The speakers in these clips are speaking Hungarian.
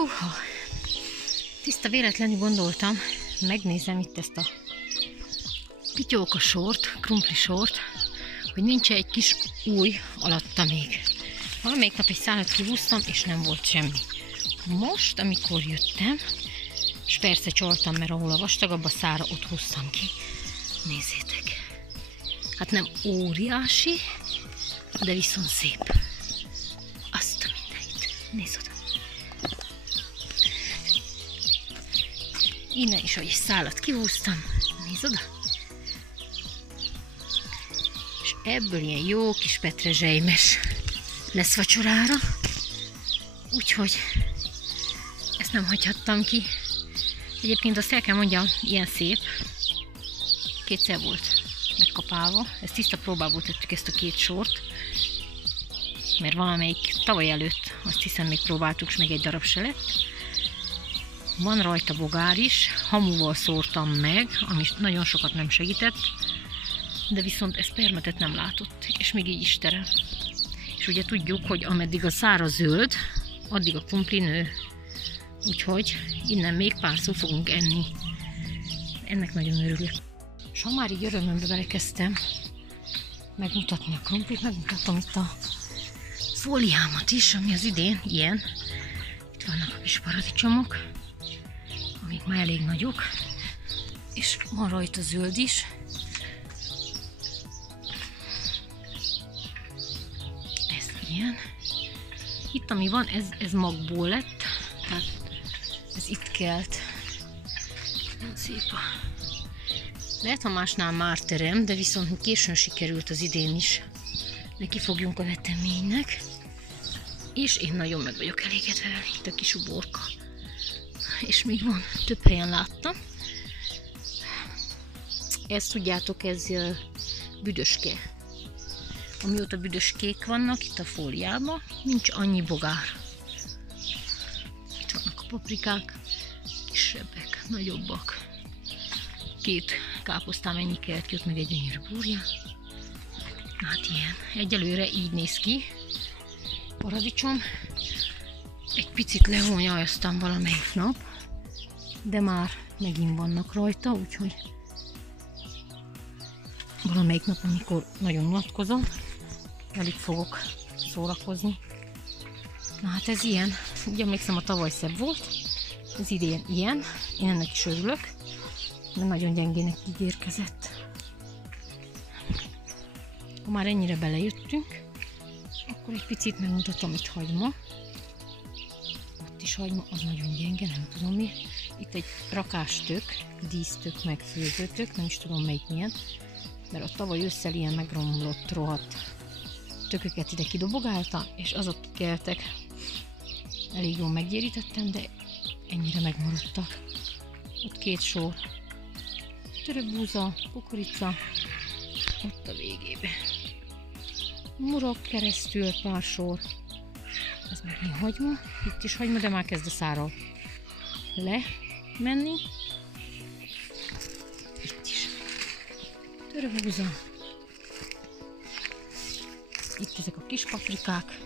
Húha! Tiszta véletlenül gondoltam, megnézem itt ezt a pityóka sort, krumpli sort, hogy nincs egy kis új alatta még. Valamelyik nap egy szálat kihúztam, és nem volt semmi. Most, amikor jöttem, és persze csaltam, mert ahol a vastagabb a szára, ott húztam ki. Nézzétek! Hát nem óriási, de viszont szép. Azt a mindenit. Nézd oda! Innen is, hogy egy szálat kihúztam. Nézd oda! És ebből ilyen jó kis petrezselymes lesz vacsorára. Úgyhogy ezt nem hagyhattam ki. Egyébként azt el kell mondjam, ilyen szép. Kétszer volt megkapálva. Ez tiszta próbából tettük ezt a két sort. Mert valamelyik tavaly előtt, azt hiszem még próbáltuk, és még egy darab se lett. Van rajta bogár is, hamuval szórtam meg, ami nagyon sokat nem segített, de viszont ez permetet nem látott, és még így is terem. És ugye tudjuk, hogy ameddig a szára zöld, addig a krumpli nő. Úgyhogy innen még párszor fogunk enni. Ennek nagyon örülök. És ha már így örömömbe belekezdtem megmutatni a krumplit, megmutatom itt a fóliámat is, ami az idén ilyen. Itt vannak a kis paradicsomok, amik már elég nagyok, és van rajta zöld is. Ez ilyen. Itt ami van, ez magból lett, tehát ez itt kelt. Szép. Lehet, ha másnál már terem, de viszont későn sikerült az idén is. Neki fogjunk a veteménynek. És én nagyon meg vagyok elégedve vele, itt a kis uborka. És még van, több helyen láttam. Ezt tudjátok, ez büdöske. Amióta büdöskék vannak itt a fóliában, nincs annyi bogár. Itt vannak a paprikák, kisebbek, nagyobbak. 2 káposztám ennyi kelt jött, meg egy gyönyörű burja. Hát ilyen. Egyelőre így néz ki. Paradicsom. Egy picit lehonyajaztam valamelyik nap, de már megint vannak rajta, úgyhogy valamelyik nap, amikor nagyon unatkozom, velük fogok szórakozni. Na hát ez ilyen. Ugye emlékszem, a tavaly szebb volt, ez idén ilyen. Én ennek is örülök, de nagyon gyengének ígérkezett. Ha már ennyire belejöttünk, akkor egy picit megmutatom, itt hagyma. Ott is hagyma, az nagyon gyenge, nem tudom mi. Itt egy rakás tök, dísztök, meg főzőtök, nem is tudom melyik milyen, mert a tavaly ősszel ilyen megromlott, rohadt tököket ide kidobogáltam, és azok keltek. Elég jól meggyérítettem, de ennyire megmaradtak. Ott 2 sor törökbúza, kukorica, ott a végébe. Murok keresztül pár sor. Ez meg mi hagyma. Itt is hagyma, de már kezd a szára lemenni. Itt is. Törökbúza. Itt ezek a kis paprikák.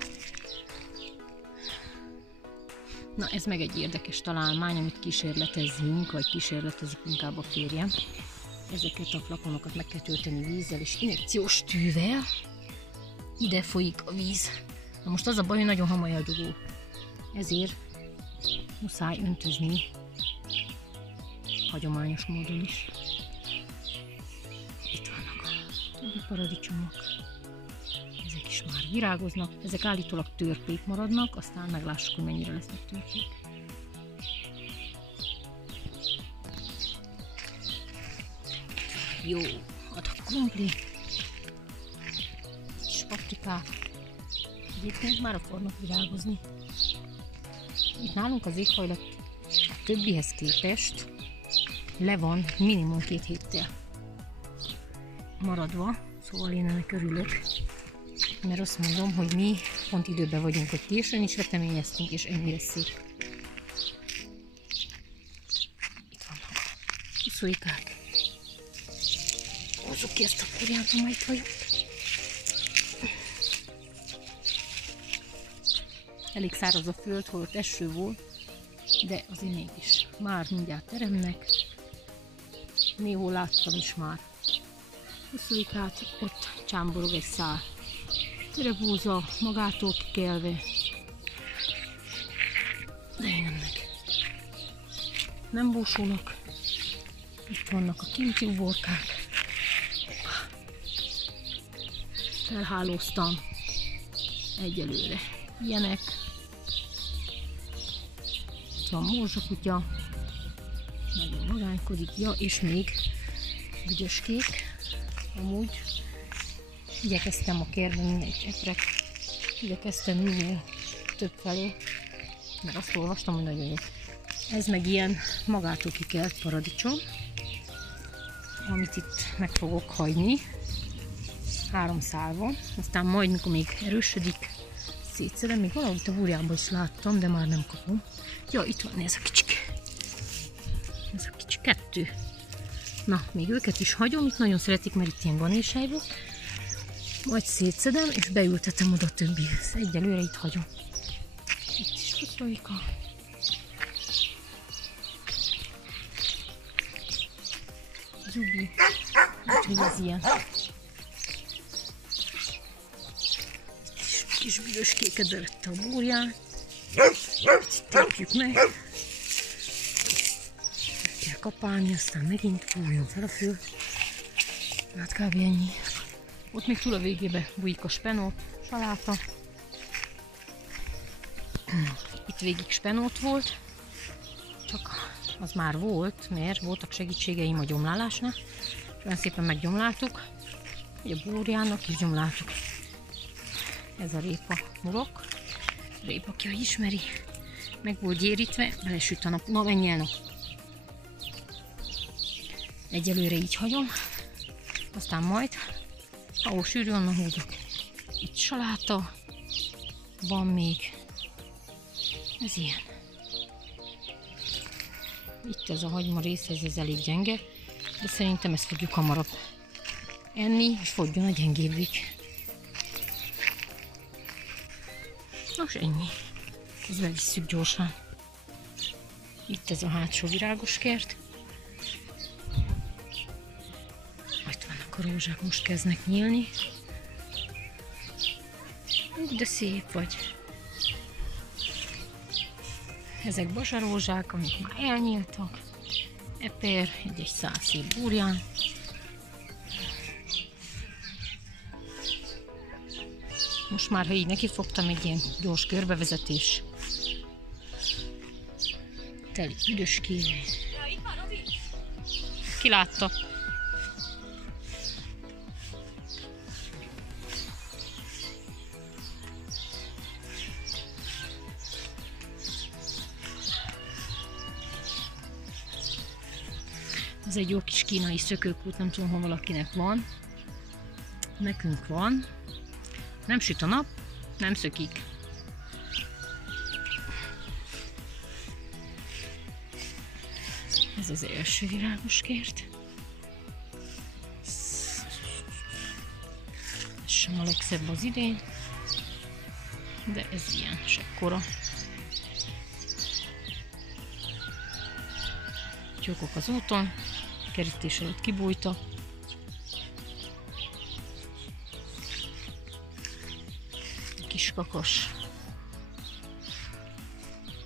Na ez meg egy érdekes találmány, amit kísérletezünk, vagy kísérletezik inkább a férjem. Ezeket a flakonokat meg kell tölteni vízzel és injekciós tűvel. Ide folyik a víz. Na most az a baj, hogy nagyon hamar eldugó. Ezért muszáj öntözni hagyományos módon is. Itt vannak a többi paradicsomok. Ezek is már virágoznak. Ezek állítólag törpék maradnak, aztán meglássuk, hogy mennyire lesznek törpék. Jó, ad a krumpli. Kis paprikák. Egyébként már akarnak virágozni. Itt nálunk az éghajlat a többihez képest le van minimum 2 héttel maradva, szóval én ennek örülök, mert azt mondom, hogy mi pont időben vagyunk, hogy későn is veteményeztünk, és ennyire szép. Itt vannak kiszulykák. Hozzuk ki ezt a fúriát, ha már itt vagyunk. Elég száraz a föld, holott eső volt, de azért mégis. Már mindjárt teremnek. Néhol láttam is már huszorikát, ott csámborog egy szál terebúza, magától kikelve. De jönnek. Nem búsulnak. Itt vannak a kinti uborkák. Felhálóztam egyelőre. Ilyenek. Itt van morzsakutya. Nagyon magánykodik. Ja, és még büdöskék. Amúgy igyekeztem a kertben minél eprek. Igyekeztem minél több felé, mert azt olvastam, hogy nagyon jó. Ez meg ilyen magától kikelt paradicsom, amit itt meg fogok hagyni 3 szálban. Aztán majd, mikor még erősödik, szétszedem. Még valahogy a búrjában is láttam, de már nem kapom. Ja, itt van ez a kicsik. Ez a kicsi 2. Na, még őket is hagyom, itt nagyon szeretik, mert itt ilyen ganéshely volt. Majd szétszedem, és beültetem oda a többihez. Egyelőre itt hagyom. Itt is puszolika. Zubi. Úgyhogy ez ilyen. Itt is kis büdöskéket bevette a búrján. Tépjük meg. Kell kapálni, aztán megint fújjon fel a föld. Hát kb. Ennyi. Ott még túl a végébe bújik a spenót, saláta. Itt végig spenót volt, csak az már volt, mert voltak segítségeim a gyomlálásnál. És olyan szépen meggyomláltuk, hogy a búrjának is gyomláltuk. Ez a répa murok. Répa, aki ismeri, meg volt gyérítve, belesüt a nap. Na, menj el, no. Egyelőre így hagyom, aztán majd, ahol sűrű, onnan húzok. Itt saláta, van még, ez ilyen. Itt ez a hagyma rész, ez elég gyenge, de szerintem ezt fogjuk hamarabb enni, és fogjon a gyengébbik. Nos, ennyi. Ezzel visszük gyorsan. Itt ez a hátsó virágos kert. Itt vannak a rózsák, most kezdnek nyílni. De szép vagy. Ezek basarózsák, amik már elnyíltak. Eper, egy szál szép búrján. Most már, ha így nekifogtam, egy ilyen gyors körbevezetés. Teli üdöskével. Ki látta? Ez egy jó kis kínai szökőkút, nem tudom, ha valakinek van. Nekünk van. Nem süt a nap, nem szökik. Ez az első virágos kert. Ez sem a legszebb az idén, de ez ilyen sekkora. Tyúkok az úton, kerítés előtt kibújta. Kis kakas.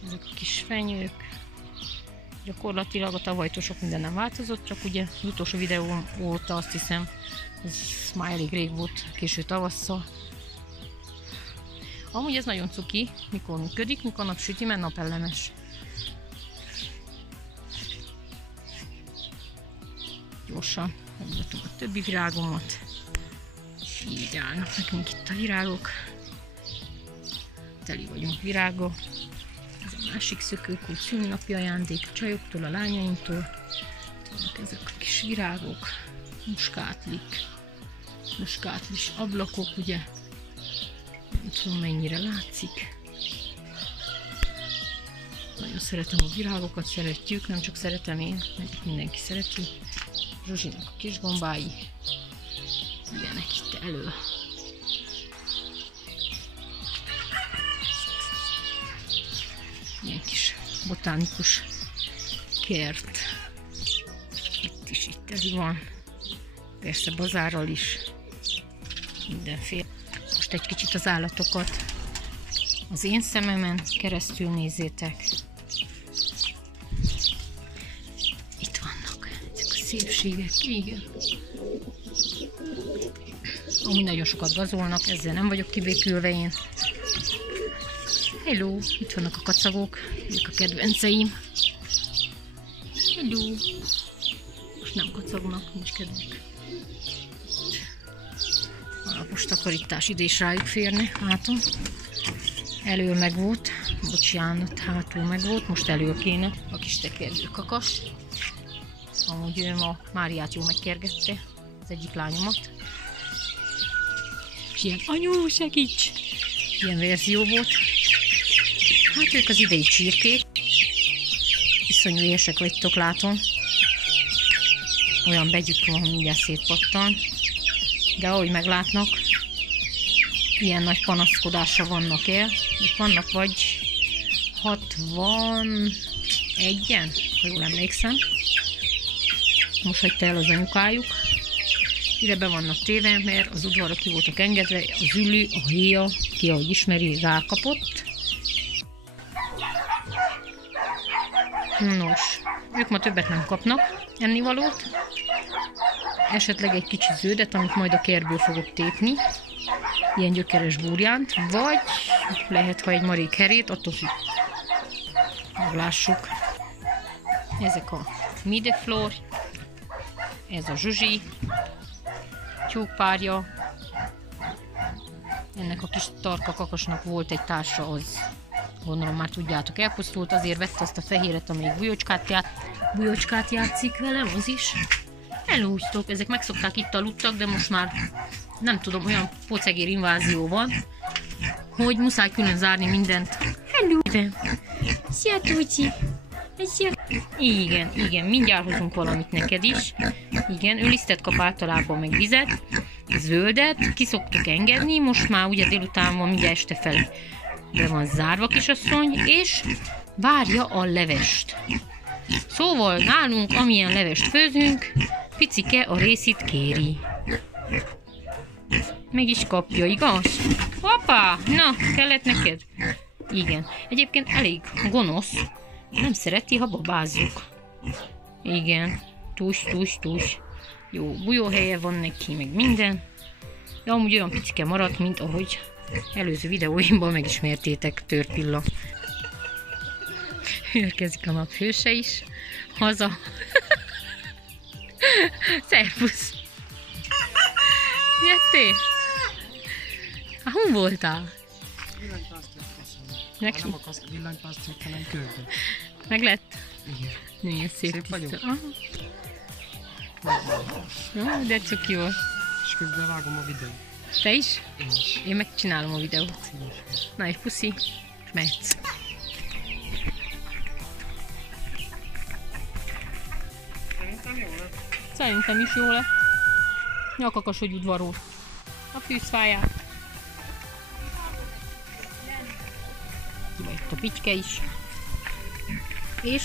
Ezek a kis fenyők. Gyakorlatilag a tavalytól sok minden nem változott, csak ugye az utolsó videóm óta azt hiszem, ez már elég rég volt, késő tavasszal. Amúgy ez nagyon cuki, mikor működik, mikor napsüti, mert napellemes. Gyorsan megmutatom a többi virágomat. Így állnak nekünk itt a virágok. Teli vagyunk virággal. Ez a másik szökőkút, szülinapi ajándék a csajoktól, a lányaimtól. Vannak ezek a kis virágok, muskátlis ablakok, ugye. Nem tudom, mennyire látszik. Nagyon szeretem a virágokat, szeretjük, nem csak szeretem én, mert mindenki szereti. Zsuzsinak a kis gombái. Ilyenek itt elő. Ilyen kis botanikus kert. Itt is itt ez van. Persze bazárral is. Mindenféle. Most egy kicsit az állatokat az én szememen keresztül nézzétek. Itt vannak ezek a szépségek, igen. Amúgy nagyon sokat gazolnak, ezzel nem vagyok kibékülve én. Hello, itt vannak a kacagok, ezek a kedvenceim. Hello. Most nem kacagnak, nincs kedvük. Alapos takarítás, ide is rájuk férni, hátul. Elől meg volt, bocsánat, hátul meg volt, most elől kéne. A kis tekergő kakas. Amúgy ő ma Máriát jól megkergette, az egyik lányomat. És ilyen, anyu, segíts! Ilyen verzió volt. Hát ők az idei csirkék. Iszonyú éhesek vagytok, látom. Olyan begyük van, mindjárt szétpattan. De ahogy meglátnak, ilyen nagy panaszkodásra vannak el. Itt vannak vagy 61-en, ha jól emlékszem. Most hagyta el az anyukájuk. Ide be vannak téve, mert az udvarra ki voltak engedve, az ülő, a héja, ki ahogy ismeri, rákapott. Nos, ők ma többet nem kapnak ennivalót. Esetleg egy kicsi zöldet, amit majd a kertből fogok tépni. Ilyen gyökeres búrjánt, vagy lehet, ha egy marék herét, attól függ. Meglássuk. Ezek a mideflor, ez a zsuzsi, tyúkpárja. Ennek a kis tarka kakasnak volt egy társa, az gondolom már tudjátok, elpusztult, azért vette azt a fehéret, amelyik bujocskát játszik velem, az is. Elúgytok, ezek megszokták, itt aludtak, de most már nem tudom, olyan pocegér invázió van, hogy muszáj külön zárni mindent. Hello! Szia, Tuci! Szia! Igen, mindjárt hozunk valamit neked is. Igen, ő lisztet kap általában, meg vizet, zöldet, ki szoktuk engedni, most már ugye délután van, mindjárt este felé. Be van zárva, kisasszony, és várja a levest. Szóval nálunk, amilyen levest főzünk, picike a részét kéri. Meg is kapja, igaz? Hoppá! Na, kellett neked? Igen. Egyébként elég gonosz. Nem szereti, ha babázzuk. Igen. Tus. Jó, bujóhelye van neki, meg minden. De amúgy olyan picike maradt, mint ahogy előző videóimban megismertétek, Törpilla. Érkezik a nap hőse is. Haza. Szervusz! Jöttél? Hol voltál? Villanypasztot, hanem körbe. Meg lett? Igen. Milyen szép vagyok. De cuki volt. És közben vágom a videót. Te is? Én is. Én megcsinálom a videót. Na, egy puszi, és mehetsz. Szerintem jó lett. Szerintem is jó lett. Nyakakas, hogy udvarol. A fűszfáját. Itt a pityke is. És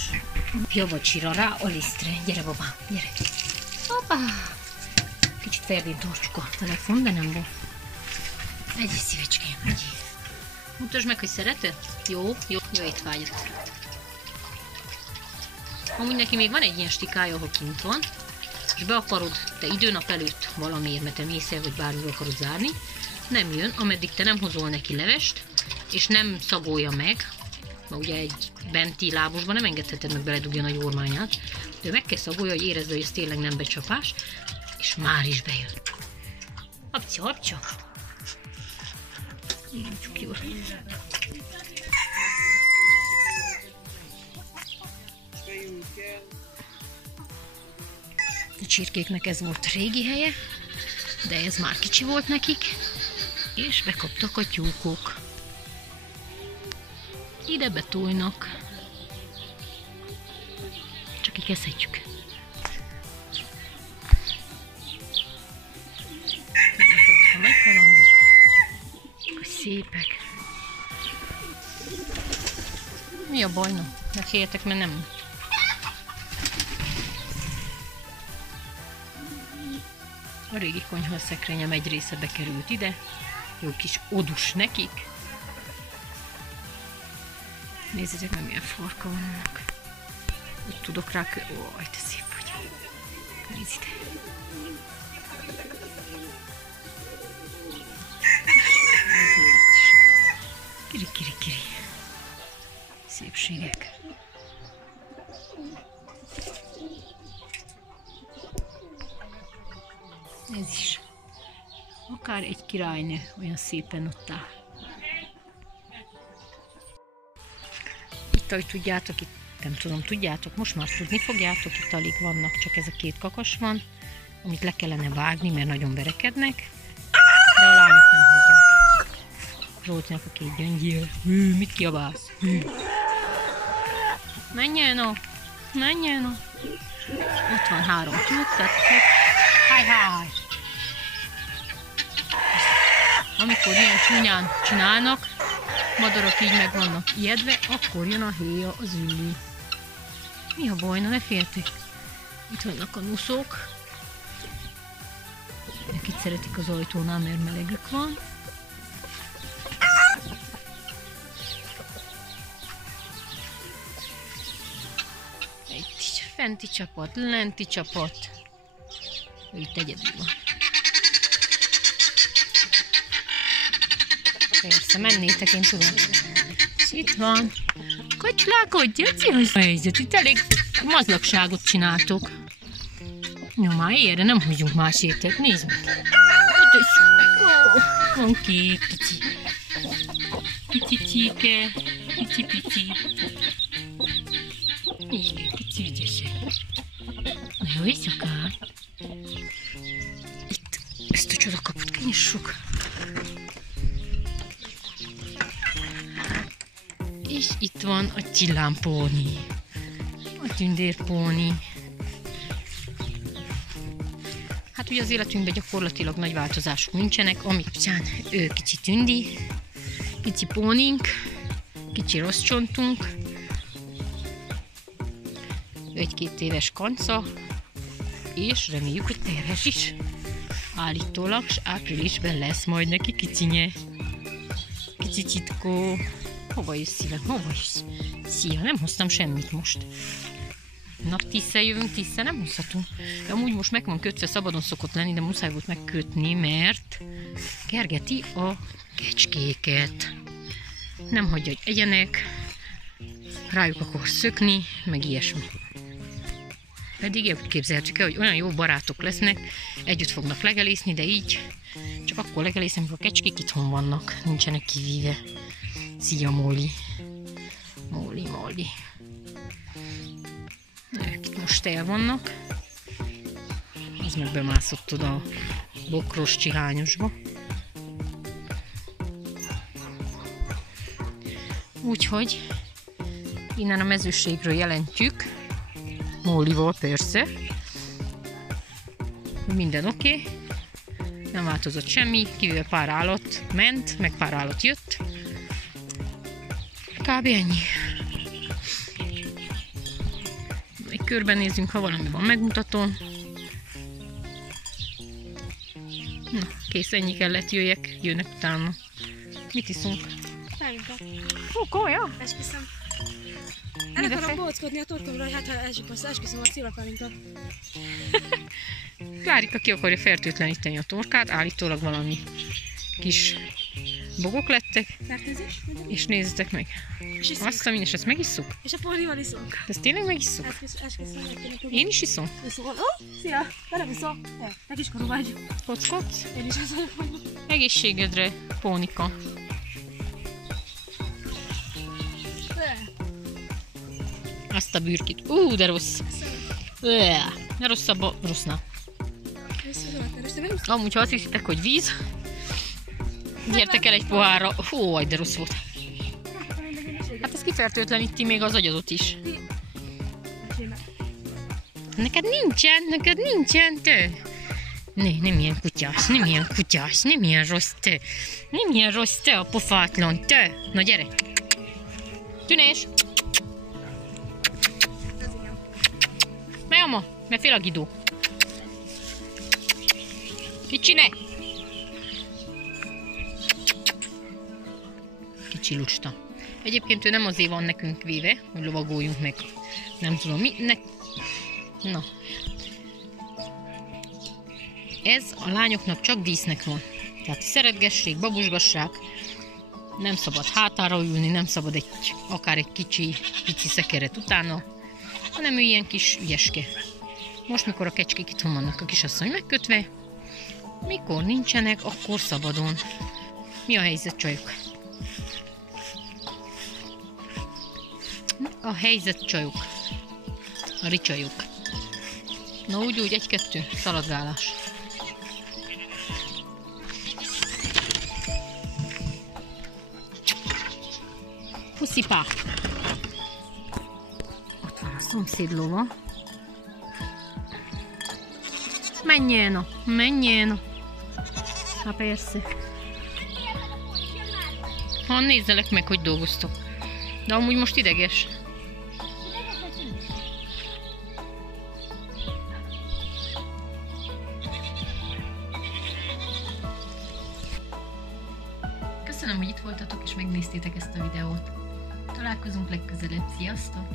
javacsira rá a lisztre. Gyere, babám, gyere. Hoppá! Kicsit ferdén tartsuk a telefon, de nem baj. Egyél, szívecském, egyél. Mutasd meg, hogy szereted? Jó, itt vágyott. Amúgy neki még van egy ilyen stikája, ahol kint van, és be akarod te időnap előtt valamiért, mert te mész el, vagy bármilyen akarod zárni, nem jön, ameddig te nem hozol neki levest, és nem szagolja meg, mert ugye egy benti lábosban nem engedheted meg beledugja a nagy ormányát, de meg kell szagolja, hogy érezze, hogy ez tényleg nem becsapás, és már is bejön. Hapcsa. Cuki úr. A csirkéknek ez volt régi helye, de ez már kicsi volt nekik, és bekaptak a tyúkok. Ide betújnak. Csak kikezdhetjük. A meghalambuk. Hogy szépek. Mi a baj, no? Ne féljetek, mert nem. A régi konyhaszekrényem egy része bekerült ide. Jó kis odus nekik. Nézzétek meg, milyen farka vannak. Úgy tudok rá Ój, te szép vagy. Nézd ide. Kiri, kiri, kiri. Szépségek. Ez is. Akár egy királynő, olyan szépen ott áll. Itt, ahogy tudjátok, itt nem tudom, tudjátok, most már tudni fogjátok, itt alig vannak, csak ez a 2 kakas van, amit le kellene vágni, mert nagyon verekednek, de a lányok nem hagyják. Zsoltnak a 2 gyöngyél. Mit kiabálsz? Menjen a! Menjen a! Ott van 3 tyúk, tehát háj! Amikor ilyen csúnyán csinálnak, madarak így meg vannak ijedve, akkor jön a héja, az ülli. Mi a baj? Na, ne féltek! Itt vannak a nuszok. Ők itt szeretik az ajtónál, mert melegük van. Egy fenti csapat, lenti csapat. Ő itt egyedül van. Persze, mennétek, én tudom. Itt van. Kacslálkodj, ez a helyzet. Itt elég mazlagságot csináltok. Jó, már érre, nem hagyjunk más ételt. Nézd meg. Van 2 kicsi. Kicsi csíke. Kicsi pici. Igen, kicsi ügyesek. Na jó éjszakát. Itt ezt a csodakaput kinyissuk. És itt van a csillámpóni, a tündérpóni. Hát ugye az életünkben gyakorlatilag nagy változások nincsenek, amikcsán ő kicsi tündi, kicsi pónink, kicsi rossz csontunk, 1-2 éves kanca, és reméljük, hogy terhes is. Állítólag áprilisban lesz majd neki kicsinye. Kicsi csitkó. Hova jössz, szívem? Hova jössz? Szia, nem hoztam semmit most. Na, 10-szer jövünk, 10-szer nem hozhatunk. De amúgy most meg van kötve, szabadon szokott lenni, de muszáj volt megkötni, mert kergeti a kecskéket. Nem hagyja, hogy egyenek, rájuk akar szökni, meg ilyesmi. Pedig képzelhetjük el, hogy olyan jó barátok lesznek, együtt fognak legelészni, de így csak akkor legelészni, amikor a kecskék itthon vannak, nincsenek kivíve. Szia, Molly! Molly! Ők itt most el vannak. Az meg bemászott oda a bokros csihányosba. Úgyhogy innen a mezőségről jelentjük, Mollyval persze, minden oké. Nem változott semmi, kivéve pár állat ment, meg pár állat jött. Kb. Ennyi. Egy körben nézzünk, ha valami van, megmutatom. Na, kész, ennyi kellett, jönnek utána. Mit iszunk? Pálinka. Hú, komolyan? Esküszöm. El akarom bóckodni a torkomra, hogy hát ha elzsipasz, esküszöm, a szilva pálinka. Klárika ki akarja fertőtleníteni a torkát, állítólag valami kis bogok lettek. Fertőzés? És nézzétek meg. Azt a mindes, ezt megisszuk? És a porrival iszunk. Ezt tényleg megisszuk? Esküszöm. Én is iszom? Iszom. Ó, szia! Velem iszol. Te kiskorú vagy. Kockodsz? Én is az vagyok. Egészségedre, Pónika. Azt a bűrkit. De rossz. Ne rosszabb a rossznak. Amúgy, ha azt hiszitek, hogy víz, gyertek el egy pohárra. Hú, de rossz volt. Hát ez kifertőtleníti még az agyadot is. Neked nincsen, te. Nem ilyen kutyás, nem ilyen rossz te a pofátlan, te. Na gyere. Tűnés. ama, mert fél a Guido. Kicsi ne! Kicsi lusta. Egyébként ő nem azért van nekünk véve, hogy lovagoljunk meg. Nem tudom mi. Na. Ez a lányoknak csak dísznek van. Tehát szeretgessék, babusgassák. Nem szabad hátára ülni, nem szabad akár egy pici szekeret utána, hanem ő ilyen kis ügyeske. Most, mikor a kecskék itthon vannak a kisasszony megkötve, mikor nincsenek, akkor szabadon. Mi a helyzet, csajok? A helyzet, csajok. A ricsajok. Na úgy, egy-kettő, szaladgálás. Puszipá! Ott van a szomszéd lova. Menjen! Menjen! Hát persze. Ha nézzelek meg, hogy dolgoztok. De amúgy most ideges. Köszönöm, hogy itt voltatok és megnéztétek ezt a videót. Találkozunk legközelebb. Sziasztok!